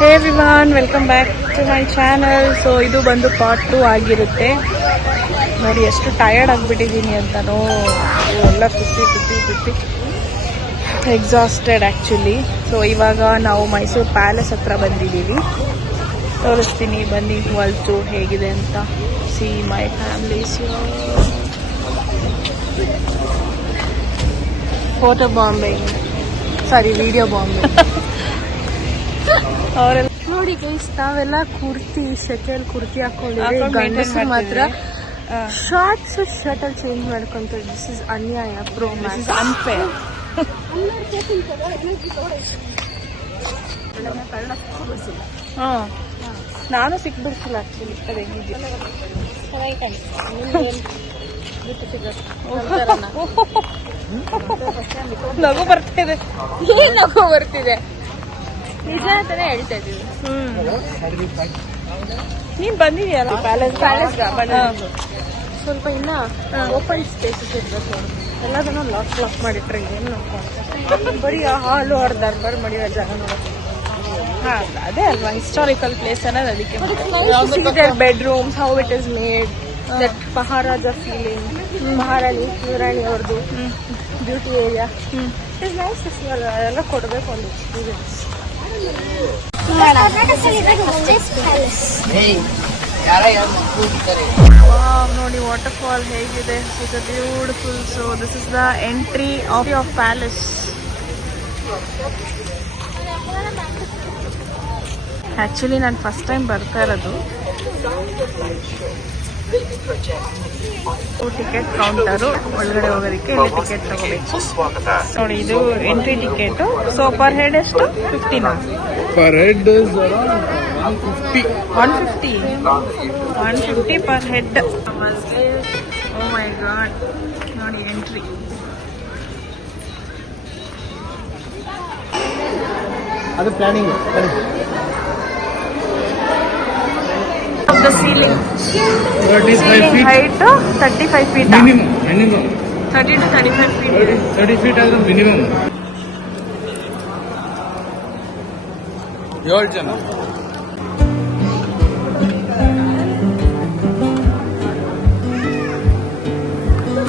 Hey everyone, welcome back to my channel. So ಇದು ಬಂದು part 2 ಆಗಿರುತ್ತೆ. ನೋಡಿ ಎಷ್ಟು ಟಯರ್ಡ್ ಆಗಿಬಿಟ್ಟಿದ್ದೀನಿ ಅಂತನೋ, ಎಲ್ಲ ಸುತ್ತಿ ಎಕ್ಸಾಸ್ಟೆಡ್ ಆ್ಯಕ್ಚುಲಿ. ಸೊ ಇವಾಗ ನಾವು ಮೈಸೂರು ಪ್ಯಾಲೇಸ್ ಹತ್ರ ಬಂದಿದ್ದೀವಿ. ತೋರಿಸ್ತೀನಿ ಬನ್ನಿ ವರ್ಲ್ಡ್ ಹೇಗಿದೆ ಅಂತ. See my families, photo Bombay, sorry video Bombay. ಅವರೆಲ್ಲ ನೋಡಿ ಗೈಸ್, ನಾವೆಲ್ಲ ಕುರ್ತಿ ಸೆಕೆಲ್ ಕುರ್ತಿ ಹಾಕೊಂಡಿದ್ದೀವಿ. ಗಂಡಸರು ಮಾತ್ರ ಶಾರ್ಟ್ಸ್ ಶರ್ಟಲ್ಲಿ ಚೇಂಜ್ ಮಾಡ್ಕೊಂತಾರೆ. ದಿಸ್ ಇಸ್ ಅನ್ಯಾಯ, ಪ್ರೋ ಮ್ಯಾಕ್ಸ್, ಅನ್ಫೇರ್. ನಾನು ಸಿಕ್ಬಿಡ್ತಿಲ್ಲ ಆಕ್ಚುಲಿ. ಕಡೆ ನಗು ಬರ್ತಿದೆ, ಏನ್ ನಗು ಬರ್ತಿದೆ ನಿಜ ಅಂತಾನೆ ಹೇಳ್ತಾ ಇದ್ದೀವಿ. ನೀನ್ ಬಂದಿದ್ಯಲ್ಲ ಪ್ಯಾಲೇಸ್ ಸ್ವಲ್ಪ ಇನ್ನ ಓಪನ್ ಸ್ಪೇಸಸ್ ಇರ್ಬೇಕು. ಎಲ್ಲದನ್ನು ಲಾಕ್ ಮಾಡಿಟ್ರೆ ಏನು ಬರೀ ಹಾಲು ಅವ್ರ ದರ್ಬಾರ್ ಮಾಡಿರೋ ಜಾಗ ನೋಡೋದು. ಅದೇ ಅಲ್ವಾ ಹಿಸ್ಟಾರಿಕಲ್ ಪ್ಲೇಸ್ ಅನ್ನೋದು. ಅದಕ್ಕೆ bedrooms, how it is made, that maharaja feeling, maharani ಯುವರಾಣಿ ಅವ್ರದ್ದು ಬ್ಯೂಟಿ ಏರಿಯಾ ಇಸ್ ನೈಸ್. ಎಲ್ಲ ಕೊಡಬೇಕು ಒಂದು ಎಕ್ಸ್ಪೀರಿಯನ್ಸ್. ನೋಡಿ ವಾಟರ್ ಫಾಲ್ ಹೇಗಿದೆ, it's beautiful. So this is the entry of palace. Actually ನಾನು ಫಸ್ಟ್ ಟೈಮ್ ಬರ್ತಾ ಇರೋದು. ಟಿಕೆಟ್ ಕೌಂಟರು, ಒಳಗಡೆ ಹೋಗೋದಕ್ಕೆ ಇಲ್ಲಿ ಟಿಕೆಟ್ ತಗೋಬೇಕು ನೋಡಿ. ಇದು entry ticket. So per head ಎಷ್ಟು? 50 ಪರ್ ಹೆಡ್ 150 ಪರ್ ಹೆಡ್. ಓ ಮೈ ಗಾಡ್, ನೋಡಿ ಎಂಟ್ರಿ. ಅದು planning the ceiling 35 feet height 35 feet minimum 30 to 35 feet 30 feet as a minimum. 7 ಜನ.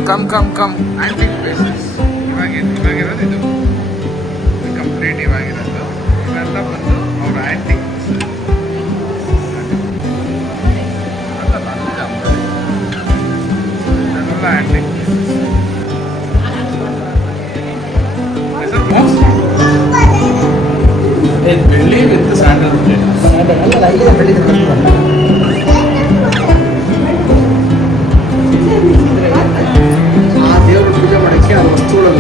Come antique places. ಇವಾಗಿರೋದು ಇದು ಕಂಪ್ಲೀಟ್ ಇವಾಗಿರೋದು. ಇವೆಲ್ಲ ಬಂದು ಅವ್ರ antique antique. It's belly with the sandal. ದೇವರು ಪೂಜೆ ಮಾಡಕ್ಕೆ ಆ ವಸ್ತುಗಳು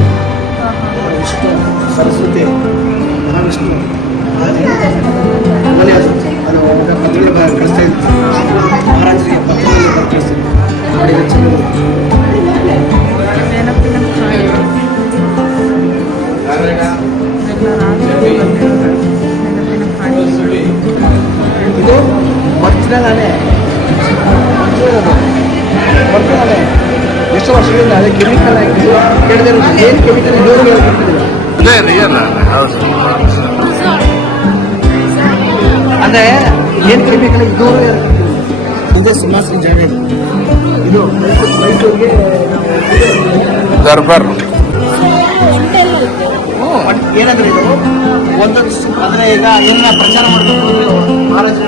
ವಿಷ್ಣು, ಸರಸ್ವತಿ, ಮಹಾವಿಷ್ಣು ಆಮೇಲೆ ಅದು ಪತ್ರಗಳು ಕಳಿಸ್ತಾ ಇತ್ತು ಮಹಾರಾಜರಿಗೆ. ಪತ್ರದಲ್ಲಿ ಕಳಿಸ್ತಿದ್ರು ಮಾಡಿ ಇದು ಮರ್ಚಿನಾಲೆ ಎಷ್ಟು ವರ್ಷಗಳಿಂದ ಅದೇ ಕೆಮಿಕಲ್ ಆಗಿ ಕೇಳಿದ್ರೆ ಏನು ಕೆಮಿಕಲ್ ಇದುವರೆಗೂ ಅಂದ್ರೆ ಏನು ಕೆಮಿಕಲ್ ಇದುವರೆಗೂ ಇದೇ ಸಿಂಹಾಸನ ಜಾಗ. ಇದು ಮೈಸೂರಿಗೆ ದರ್ಬಾರ್. ಏನಂದ್ರೆ ಇದು ಒಂದೊಂದು ಅಂದ್ರೆ ಈಗ ಏನ ಪ್ರಚಾರ ಮಾಡಬೇಕು ಮಹಾರಾಜರ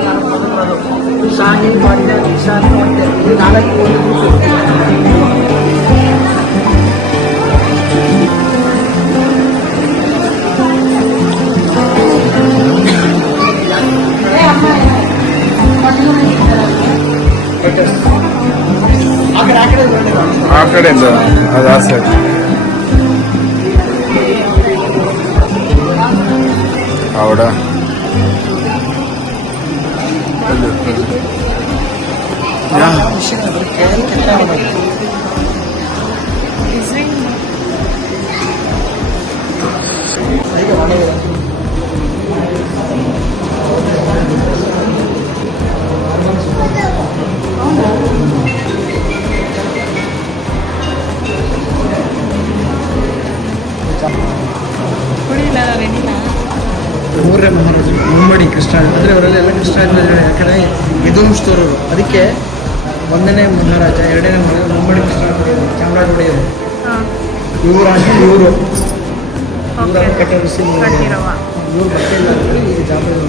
ಶಾಹಿ ಮಾಡಿದೆ, ಶಾಹಿ ಮಾಡಿದೆ, ಇದು 4 ಆ ಕಡೆಯಿಂದ ಅದು ಆ ಸೈಡ್. ಅವಡ ಮೂರನೇ ಅಂದರೆ ಅವರೆಲ್ಲ ಕೃಷ್ಣರಾಜ ಯಾಕಂದರೆ ಯದುವಂಶದವರು. ಅದಕ್ಕೆ 1ನೇ ಮಹಾರಾಜ 2ನೇ ಮಹಾರಾಜ ಮುಮ್ಮಡಿ ಕೃಷ್ಣರಾಜ ಚಾಮರಾಜ ಒಡೆಯರು ಇವರು ಇವರು ಕಟ್ಟಿಸಿ ಇವ್ರು ಬಟ್ಟೆ ಇಲ್ಲ ಈಗ ಚಾಮರಾಜ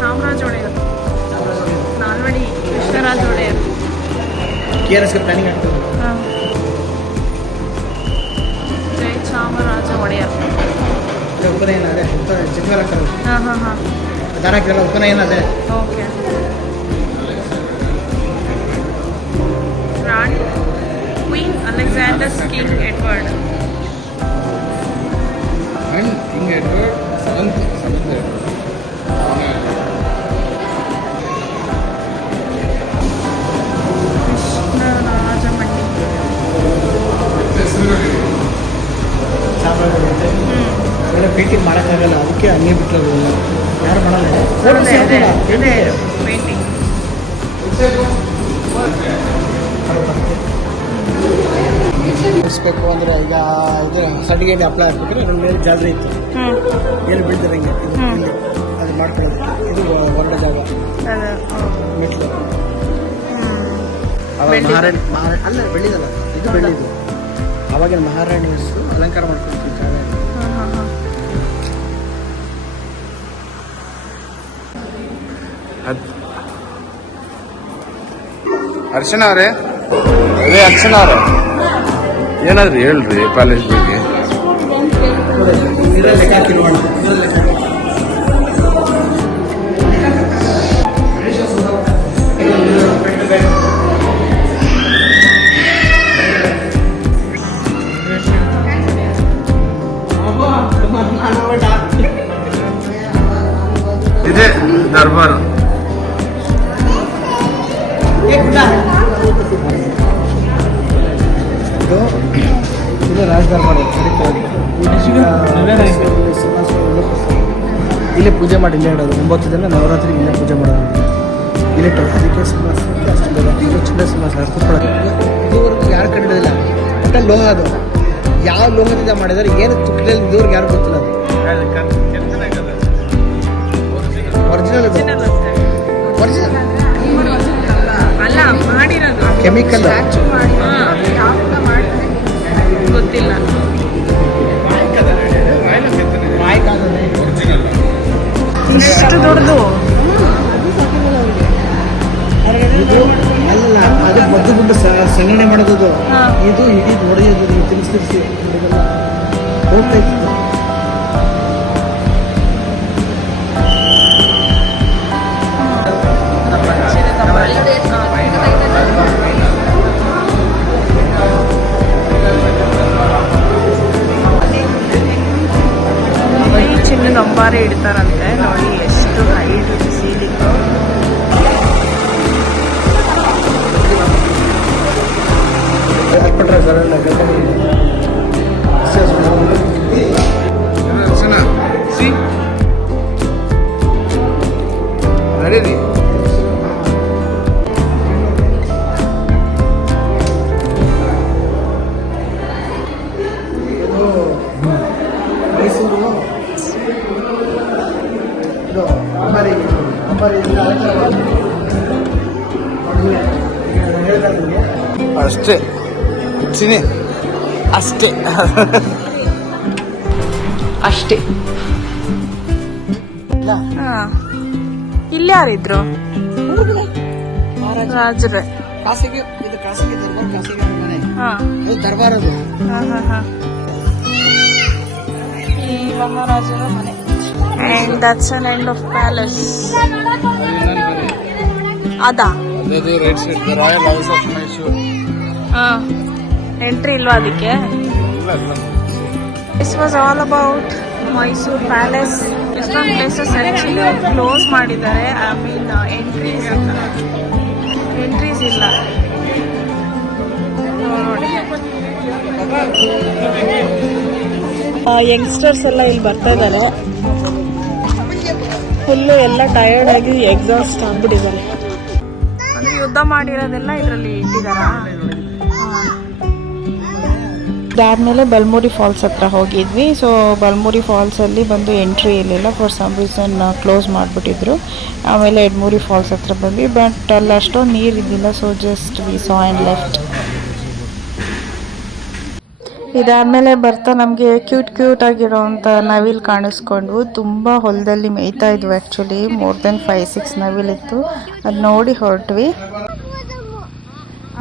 ಚಾಮರಾಜ ಒಡೆಯರು, ನಾಲ್ವಡಿ ಕೃಷ್ಣರಾಜ ಒಡೆಯರು. KRSಗೆ ಪ್ಲಾನಿಂಗ್ ಆಗ್ತದೆ. ಜೈ ಚಾಮರಾಜ ಒಡೆಯರ್. ಉಪನಯನ ಅದೇ ಚಿಕ್ಕಬಾರ ದಾನಕ್ಕೆಲ್ಲ ಉಪನಯನ ಅದೇ. ಓಕೆ. ರಾಣಿ Queen Alexander's King Edward. King Edward 7th ಕೃಷ್ಣರಾಜಮಣಿ. ಚಾಮರಾಜ ಒಡೆಯರ್ ಪೇಂಟಿಂಗ್ ಮಾಡೋಕ್ಕಾಗಲ್ಲ, ಅದಕ್ಕೆ ಹಂಗೆ ಬಿಟ್ಟರು. ಯಾರು ಮಾಡಲ್ಲ. ಪೇಂಟಿಂಗ್ ಮುಗಿಸ್ಬೇಕು ಅಂದರೆ ಈಗ ಇದು ಸರ್ಟಿಫಿಕೇಟ್ ಅಪ್ಲೈ ಹಾಕ್ಬೇಕಾದ್ರೆ ನನ್ನ ಮೇಲೆ ಜಾತ್ರೆ ಇತ್ತು, ಏನು ಬೀಳ್ತಿರಂಗೆ ಇದು ಇಲ್ಲಿ ಅದು ಮಾಡ್ಕೊಳ್ಳೋದು. ಇದು ಹೊರಡ ಜಾಗ ಮೆಟ್ಲು. ಮಹಾರಾಣಿ ಅಲ್ಲ ಬೆಳ್ಳಿದಲ್ಲ, ಇದು ಬೆಳ್ಳಿದು. ಅವಾಗಿನ ಮಹಾರಾಣಿ ಅಲಂಕಾರ ಮಾಡ್ಕೊಳ್ತೀವಿ ಜಾಗ. ಅರ್ಚನಾ ಅವರೇ, ಅದೇ ಅರ್ಚನಾ ಅವರೇ, ಏನಾದ್ರು ಹೇಳ್ರಿ ಪ್ಯಾಲೇಸ್ ಬಗ್ಗೆ. ಇದರಲ್ಲಿ ಲೆಕ್ಕ ಹಾಕಿ ನೋಡೋಣ. ಇದೆ ದರ್ಬಾರ್. ಇದು ರಾಜದರ್ಬಾರ್. ಇಲ್ಲೇ ಪೂಜೆ ಮಾಡಿ ಇಲ್ಲೇ ಇಡೋದು. 9 ದಿನ ನವರಾತ್ರಿ ಇಲ್ಲೇ ಪೂಜೆ ಮಾಡೋದು. ಇಲ್ಲೇ ಅದಕ್ಕೆ ಸಿಂಹಾಸನಕ್ಕೆ ಅಷ್ಟು ಬೆಲೆ. ಇದು ಚಿನ್ನ ಸಿಂಹಾಸನ ಕೂತ್ಕೊಳ್ಳೋದು. ಇದುವರೆಗೂ ಯಾರು ಕಂಡಿಡೋದಿಲ್ಲ. ಒಟ್ಟು ಲೋಹ ಅದು. ಯಾವ ಲೋಹದಿಂದ ಮಾಡಿದರೆ ಏನು ತುಕ್ಕದಲ್ಲಿ ಇದುವರೆಗೆ ಯಾರು ಗೊತ್ತಿಲ್ಲ. ಅದು ಒರಿಜಿನಲ್. ಅದು ಒರಿಜಿನಲ್ ಅಲ್ಲ, ಮಾಡಿರೋದು ಕೆಮಿಕಲ್. ಗೊತ್ತಿಲ್ಲ. ಇಷ್ಟು ದೊಡ್ಡದು ಅಲ್ಲ, ಅದು ಮದ್ದು ಗುಂಡು ಸಂಗ್ರಹಣೆ ಮಾಡೋದು. ಇದು ಇಡೀ ಹೊಡೆಯೋದು ತಿನ್ನಿಸಿ ಹೋಗ್ತಾ ಇತ್ತು. ಚಿನ್ನದ ಅಂಬಾರಿ ಇಡ್ತಾರಂತೆ. ನೋಡಿ ಎಷ್ಟು ಹೈಟ್ ಸೀಲಿಂಗ್. ಅರ್ಚನಾ ಸಿ ನಡೀರಿ. ಮೈಸೂರು ಇದು ಅಂಬಾರಿ ಅಷ್ಟೇ ಚಿನಿ ಅಷ್ಟೇ ಅಷ್ಟೇ. ಇಲ್ಲಿ ಯಾರಿದ್ರು? ರಾಜರೇ. ಖಾಸಗಿ ಇದು ಖಾಸಗಿ ದರ್ಬಾರ್, ಖಾಸಗಿ ಮನೆ. ಇದು ದರ್ಬಾರ್. ಅದು ಈ ಮಹಾರಾಜರ ಮನೆ. And that's an end of palace. ಅದಾ ಅದು right side royal house of Mysuru. Entry ಇಲ್ವಾ ಅದಕ್ಕೆ? This was all about Mysore Palace. Different places actually close ಮಾಡಿದ್ದಾರೆ. I mean ಎಂಟ್ರೀಸ್ ಇಲ್ಲ. ನೋಡಿ ಯಂಗ್ಸ್ಟರ್ಸ್ ಎಲ್ಲ ಇಲ್ಲಿ ಬರ್ತಾ ಇದ್ದಾರೆ. ಫುಲ್ಲು ಎಲ್ಲ ಟಯರ್ಡ್ ಆಗಿ ಎಕ್ಸಾಸ್ಟ್ ಆಗ್ಬಿಟ್ಟಿದ್ದಾರೆ. ಅಂದ್ರೆ ಯುದ್ಧ ಮಾಡಿರೋದೆಲ್ಲ ಇದರಲ್ಲಿ ಇಟ್ಟಿದಾರ. ಇದಾದಮೇಲೆ ಬಲ್ಮುರಿ ಫಾಲ್ಸ್ ಹತ್ರ ಹೋಗಿದ್ವಿ. ಸೊ ಬಲ್ಮುರಿ ಫಾಲ್ಸಲ್ಲಿ ಬಂದು ಎಂಟ್ರಿ ಇರಲಿಲ್ಲ, ಫಾರ್ ಸಮ್ ರೀಸನ್ ಕ್ಲೋಸ್ ಮಾಡಿಬಿಟ್ಟಿದ್ರು. ಆಮೇಲೆ ಎಡ್ಮುರಿ ಫಾಲ್ಸ್ ಹತ್ರ ಬಂದ್ವಿ, ಬಟ್ ಅಲ್ಲಿ ಅಷ್ಟೊಂದು ನೀರು ಇದ್ದಿಲ್ಲ. So just we saw and left. ಇದಾದಮೇಲೆ ಬರ್ತಾ ನಮಗೆ ಕ್ಯೂಟ್ ಆಗಿರೋವಂಥ ನವಿಲು ಕಾಣಿಸ್ಕೊಂಡ್ವು. ತುಂಬ ಹೊಲದಲ್ಲಿ ಮೇಯ್ತಾ ಇದ್ವು. Actually more than 5-6 ನವಿಲಿತ್ತು. ಅದು ನೋಡಿ ಹೊರಟ್ವಿ.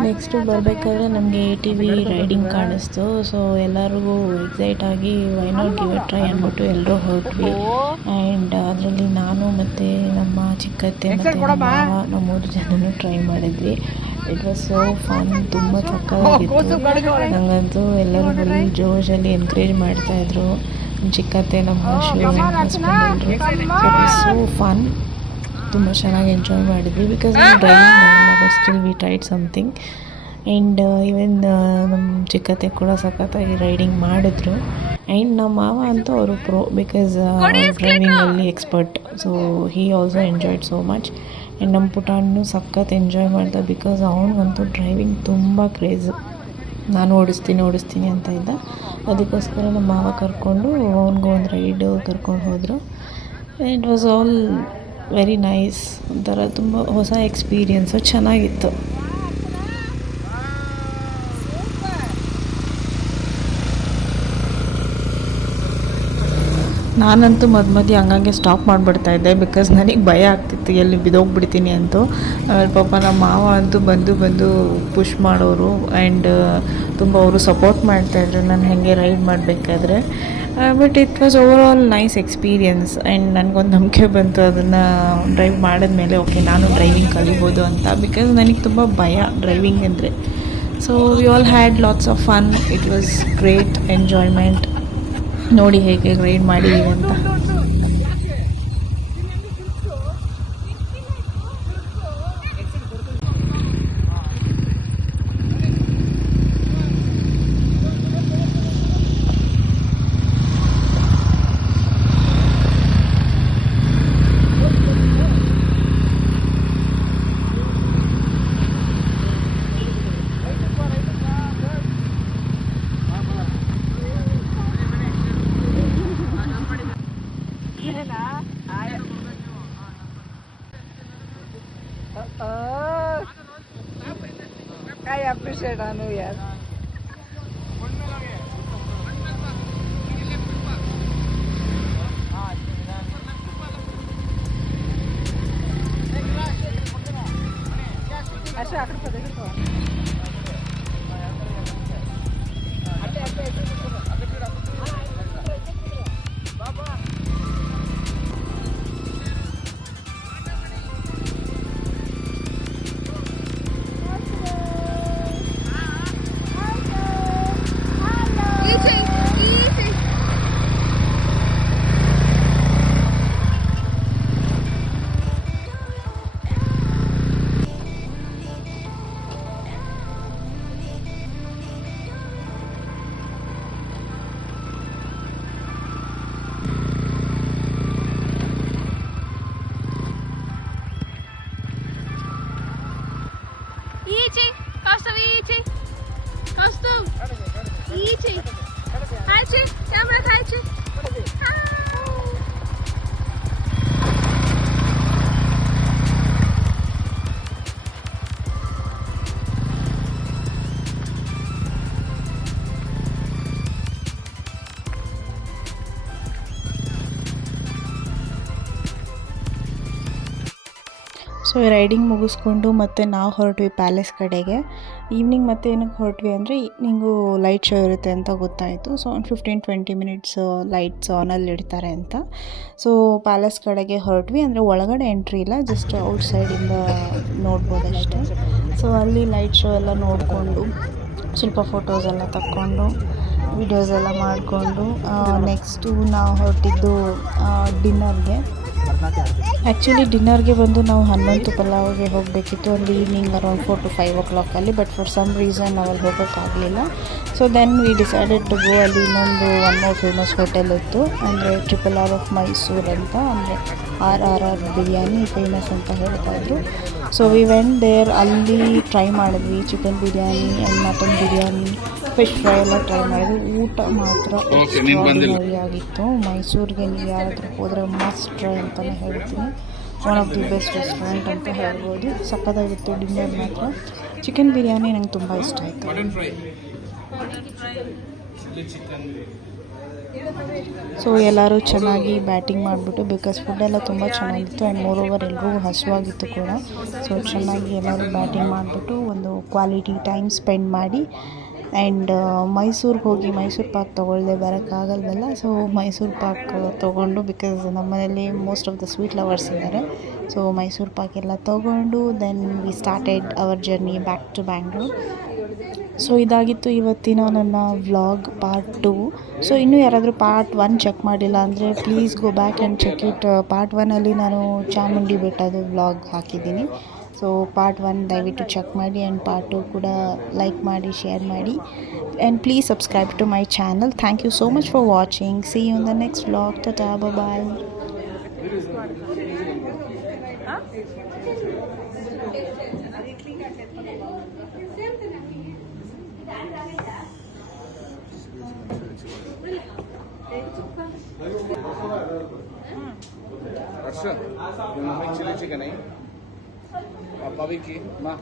ನೆಕ್ಸ್ಟು ಬರಬೇಕಾದ್ರೆ ನಮಗೆ ATV ರೈಡಿಂಗ್ ಕಾಣಿಸ್ತು. ಸೊ ಎಲ್ಲರಿಗೂ ಎಕ್ಸೈಟ್ ಆಗಿ why not give it try ಅಂದ್ಬಿಟ್ಟು ಎಲ್ಲರೂ ಹೊರಟ್ವಿ. ಆ್ಯಂಡ್ ಅದರಲ್ಲಿ ನಾನು ಮತ್ತು ನಮ್ಮ ಚಿಕ್ಕತ್ತೆ ಮತ್ತು ನಮ್ಮ ಮಾವ ನಾವು 3 ಜನನೂ ಟ್ರೈ ಮಾಡಿದ್ವಿ. ಇಟ್ ವಾಸ್ ಸೋ ಫನ್, ತುಂಬ ಸಕ್ಕತ್ತಾಗಿತ್ತು. ನನಗಂತೂ ಎಲ್ಲರೂ ಫುಲ್ ಜೋಶಲ್ಲಿ ಎನ್ಕರೇಜ್ ಮಾಡ್ತಾಯಿದ್ರು. ನಮ್ಮ ಚಿಕ್ಕತ್ತೆ, ನಮ್ಮ ಹಸ್ಬೆಂಡ್ ಎಲ್ಲರೂ. ಸೋ ಫನ್, ತುಂಬ ಚೆನ್ನಾಗಿ ಎಂಜಾಯ್ ಮಾಡಿದ್ವಿ. ಬಿಕಾಸ್ ನಾವು ಡ್ರೈವಿಂಗ್ ಮಾಡಲ್ಲ, but still we tried something. And even ನಮ್ಮ ಚಿಕ್ಕತ್ತೆ ಕೂಡ ಸಖತ್ತಾಗಿ ರೈಡಿಂಗ್ ಮಾಡಿದ್ರು. ಆ್ಯಂಡ್ ನಮ್ಮ ಮಾವ ಅಂತೂ ಅವರು ಪ್ರೋ, ಬಿಕಾಸ್ ಡ್ರೈವಿಂಗಲ್ಲಿ expert. So he also enjoyed so much. And ನಮ್ಮ ಪುಟಾಣನು ಸಖತ್ ಎಂಜಾಯ್ ಮಾಡ್ದ, ಬಿಕಾಸ್ ಅವನಿಗಂತೂ ಡ್ರೈವಿಂಗ್ ತುಂಬ ಕ್ರೇಜು. ನಾನು ಓಡಿಸ್ತೀನಿ ಅಂತ ಇದ್ದ. ಅದಕ್ಕೋಸ್ಕರ ನಮ್ಮ ಮಾವ ಕರ್ಕೊಂಡು ಅವನಿಗೂ ಒಂದು ರೈಡು ಕರ್ಕೊಂಡು ಹೋದರು. It was all very nice. ಒಂಥರ ತುಂಬ ಹೊಸ ಎಕ್ಸ್ಪೀರಿಯೆನ್ಸು, ಚೆನ್ನಾಗಿತ್ತು. ನಾನಂತೂ ಮಧ್ಯೆ ಹಂಗಂಗೆ ಸ್ಟಾಪ್ ಮಾಡಿಬಿಡ್ತಾಯಿದ್ದೆ, ಬಿಕಾಸ್ ನನಗೆ ಭಯ ಆಗ್ತಿತ್ತು ಎಲ್ಲಿ ಬಿದ್ದೋಗ್ಬಿಡ್ತೀನಿ ಅಂತೂ. ಆಮೇಲೆ ಪಾಪ ನಮ್ಮ ಮಾವ ಅಂತೂ ಬಂದು ಪುಷ್ ಮಾಡೋರು. ಆ್ಯಂಡ್ ತುಂಬ ಅವರು ಸಪೋರ್ಟ್ ಮಾಡ್ತಾಯಿದ್ರು ನಾನು ಹೇಗೆ ರೈಡ್ ಮಾಡಬೇಕಾದ್ರೆ. But it was over all nice experience. And ನನಗೊಂದು ನಂಬಿಕೆ ಬಂತು ಅದನ್ನು ಡ್ರೈವ್ ಮಾಡಿದ್ಮೇಲೆ, ಓಕೆ ನಾನು ಡ್ರೈವಿಂಗ್ ಕಲಿಬೋದು ಅಂತ. ಬಿಕಾಸ್ ನನಗೆ ತುಂಬ ಭಯ ಡ್ರೈವಿಂಗ್ ಅಂದರೆ. So we all had lots of fun. It was great enjoyment. ನೋಡಿ ಹೇಗೆ ರೈಡ್ ಮಾಡಿದ್ದೀವಿ ಅಂತ. I appreciate Anu, yes. अच्छा आकर पता देखो ಸೊ ರೈಡಿಂಗ್ ಮುಗಿಸ್ಕೊಂಡು ಮತ್ತೆ ನಾವು ಹೊರಟ್ವಿ ಪ್ಯಾಲೇಸ್ ಕಡೆಗೆ. ಈವ್ನಿಂಗ್ ಮತ್ತೆ ಏನಕ್ಕೆ ಹೊರಟ್ವಿ ಅಂದರೆ ಈವ್ನಿಂಗು ಲೈಟ್ ಶೋ ಇರುತ್ತೆ ಅಂತ ಗೊತ್ತಾಯಿತು. ಸೊ ಒಂದು 15-20 ಮಿನಿಟ್ಸ್ ಲೈಟ್ಸ್ ಆನಲ್ಲಿ ಇಡ್ತಾರೆ ಅಂತ. ಸೊ ಪ್ಯಾಲೇಸ್ ಕಡೆಗೆ ಹೊರಟ್ವಿ. ಅಂದರೆ ಒಳಗಡೆ ಎಂಟ್ರಿ ಇಲ್ಲ, ಜಸ್ಟ್ ಔಟ್ಸೈಡಿಂದ ನೋಡ್ಬೋದಷ್ಟೇ. ಸೊ ಅಲ್ಲಿ ಲೈಟ್ ಶೋ ಎಲ್ಲ ನೋಡಿಕೊಂಡು ಸ್ವಲ್ಪ ಫೋಟೋಸ್ ಎಲ್ಲ ತಕ್ಕೊಂಡು ವಿಡಿಯೋಸ್ ಎಲ್ಲ ಮಾಡಿಕೊಂಡು ನೆಕ್ಸ್ಟು ನಾವು ಹೊರಟಿದ್ದು ಡಿನ್ನರ್ಗೆ. ಆ್ಯಕ್ಚುಲಿ ಡಿನ್ನರ್ಗೆ ಬಂದು ನಾವು ಹನುಮಂತು ಪಲಾವ್ಗೆ ಹೋಗಬೇಕಿತ್ತು, ಅಲ್ಲಿ ಈವ್ನಿಂಗ್ ಅರೌಂಡ್ 4 to 5 o'clock ಅಲ್ಲಿ. ಬಟ್ ಫಾರ್ ಸಮ್ ರೀಸನ್ ನಾವು ಅಲ್ಲಿ ಹೋಗೋಕ್ಕಾಗಲಿಲ್ಲ. So then we decided to go. ಅಲ್ಲಿ ಇನ್ನೊಂದು ಒನ್ ಮೋರ್ ಫೇಮಸ್ ಹೋಟೆಲ್ ಇತ್ತು, ಅಂದರೆ RRR ಆಫ್ ಮೈಸೂರು ಅಂತ. ಅಂದರೆ RRR ಬಿರಿಯಾನಿ ಫೇಮಸ್ ಅಂತ ಹೇಳ್ತಾಯಿದ್ರು. ಸೊ ವಿ ವೆಂಟ್ ದೇರ್, ಅಲ್ಲಿ ಟ್ರೈ ಮಾಡಿದ್ವಿ chicken biryani and mutton biryani, fish fry ಎಲ್ಲ ಟ್ರೈ ಮಾಡಿದ್ವಿ. ಊಟ ಮಾತ್ರ ಎಕ್ಸ್ಟ್ರಾರ್ಡಿನರಿ ಆಗಿತ್ತು. ಮೈಸೂರಿಗೆ ನೀವು ಯಾರಾದರೂ ಹೋದರೆ ಮಸ್ಟ್ ಟ್ರೈ ಅಂತಲೇ ಹೇಳ್ತೀನಿ. One of the best restaurant ಅಂತ ಹೇಳ್ಬೋದು. ಸಕ್ಕತ್ತಾಗಿತ್ತು ಡಿನ್ನರ್ ಮಾತ್ರ. ಚಿಕನ್ ಬಿರಿಯಾನಿ ನಂಗೆ ತುಂಬ ಇಷ್ಟ ಆಯಿತು. ಸೊ ಎಲ್ಲರೂ ಚೆನ್ನಾಗಿ ಬ್ಯಾಟಿಂಗ್ ಮಾಡಿಬಿಟ್ಟು, ಬಿಕಾಸ್ ಫುಡ್ಡೆಲ್ಲ ತುಂಬ ಚೆನ್ನಾಗಿತ್ತು ಆ್ಯಂಡ್ ಮೋರ್ ಓವರ್ ಎಲ್ರಿಗೂ ಹಸುವಾಗಿತ್ತು ಕೂಡ. ಸೊ ಚೆನ್ನಾಗಿ ಎಲ್ಲರೂ ಬ್ಯಾಟಿಂಗ್ ಮಾಡಿಬಿಟ್ಟು ಒಂದು ಕ್ವಾಲಿಟಿ ಟೈಮ್ ಸ್ಪೆಂಡ್ ಮಾಡಿ ಆ್ಯಂಡ್ ಮೈಸೂರಿಗೆ ಹೋಗಿ ಮೈಸೂರು ಪಾಕ್ ತೊಗೊಳ್ದೆ ಬರೋಕ್ಕಾಗಲ್ವಲ್ಲ. ಸೊ ಮೈಸೂರು ಪಾಕ್ ತೊಗೊಂಡು, ಬಿಕಾಸ್ ನಮ್ಮ ಮನೇಲಿ most of the sweet lovers ಇದ್ದಾರೆ. ಸೊ ಮೈಸೂರು ಪಾಕ್ ಎಲ್ಲ ತೊಗೊಂಡು then we started our journey back to Bangalore. So ಇದಾಗಿತ್ತು ಇವತ್ತಿನ ನನ್ನ ವ್ಲಾಗ್ ಪಾರ್ಟ್ 2. ಸೊ ಇನ್ನೂ ಯಾರಾದರೂ ಪಾರ್ಟ್ 1 ಚೆಕ್ ಮಾಡಿಲ್ಲ ಅಂದರೆ please go back and check it. Part 1ಅಲ್ಲಿ ನಾನು ಚಾಮುಂಡಿ ಬೆಟ್ಟದು ವ್ಲಾಗ್ ಹಾಕಿದ್ದೀನಿ. ಸೊ ಪಾರ್ಟ್ 1 ದಯವಿಟ್ಟು ಚೆಕ್ ಮಾಡಿ ಆ್ಯಂಡ್ ಪಾರ್ಟ್ 2 ಕೂಡ ಲೈಕ್ ಮಾಡಿ, ಶೇರ್ ಮಾಡಿ and please subscribe to my channel. Thank you so much for watching. See you in the next vlog. Tata, bye. Arsh, you want to make chili chicken, eh? Papa Vicky, ma.